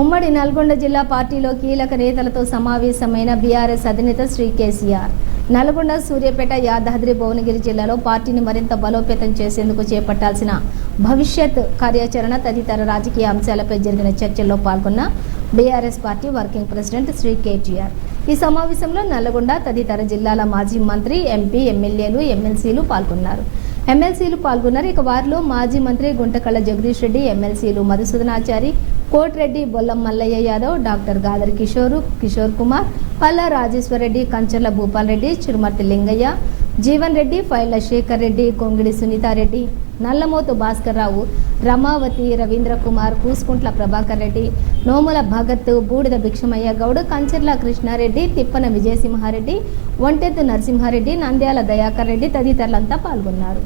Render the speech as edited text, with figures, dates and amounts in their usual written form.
ఉమ్మడి నల్గొండ జిల్లా పార్టీలో కీలక నేతలతో సమావేశమైన బీఆర్ఎస్ అధినేత శ్రీ కేసీఆర్ నల్గొండ, సూర్యాపేట, యాదాద్రి, భువనగిరి జిల్లాలో పార్టీని మరింత బలోపేతం చేసేందుకు చేపట్టాల్సిన భవిష్యత్ కార్యాచరణ తదితర రాజకీయ అంశాలపై జరిగిన చర్చల్లో పాల్గొన్న BRS party working president Shri KTR ఈ సమావేశంలో నల్గొండ తదితర జిల్లాల మాజీ మంత్రి, ఎంపీ, ఎమ్మెల్యేలు, ఎమ్మెల్సీలు పాల్గొన్నారు. ఇక వారిలో మాజీ మంత్రి గుంటకళ్ళ జగదీష్ రెడ్డి, ఎమ్మెల్సీలు మధుసూదనాచారి, కోటిరెడ్డి, బొల్లం మల్లయ్య యాదవ్, డాక్టర్ గాదర్ కిషోర్ కుమార్, పల్లా రాజేశ్వర్ రెడ్డి, కంచర్ల భూపాల్ రెడ్డి, చిరుమర్తి లింగయ్య, జీవన్ రెడ్డి, ఫైళ్ల శేఖర్ రెడ్డి, కొంగిడి సునీతారెడ్డి, నల్లమోతు భాస్కర్ రావు, రమావతి, రవీంద్ర కుమార్, కూసుకుంట్ల ప్రభాకర్ రెడ్డి, నోముల భగత్, బూడిద భిక్షమయ్య గౌడ్, కంచర్ల కృష్ణారెడ్డి, తిప్పన విజయసింహారెడ్డి, ఒంటెత్తు నరసింహారెడ్డి, నంద్యాల దయాకర్ రెడ్డి తదితరులంతా పాల్గొన్నారు.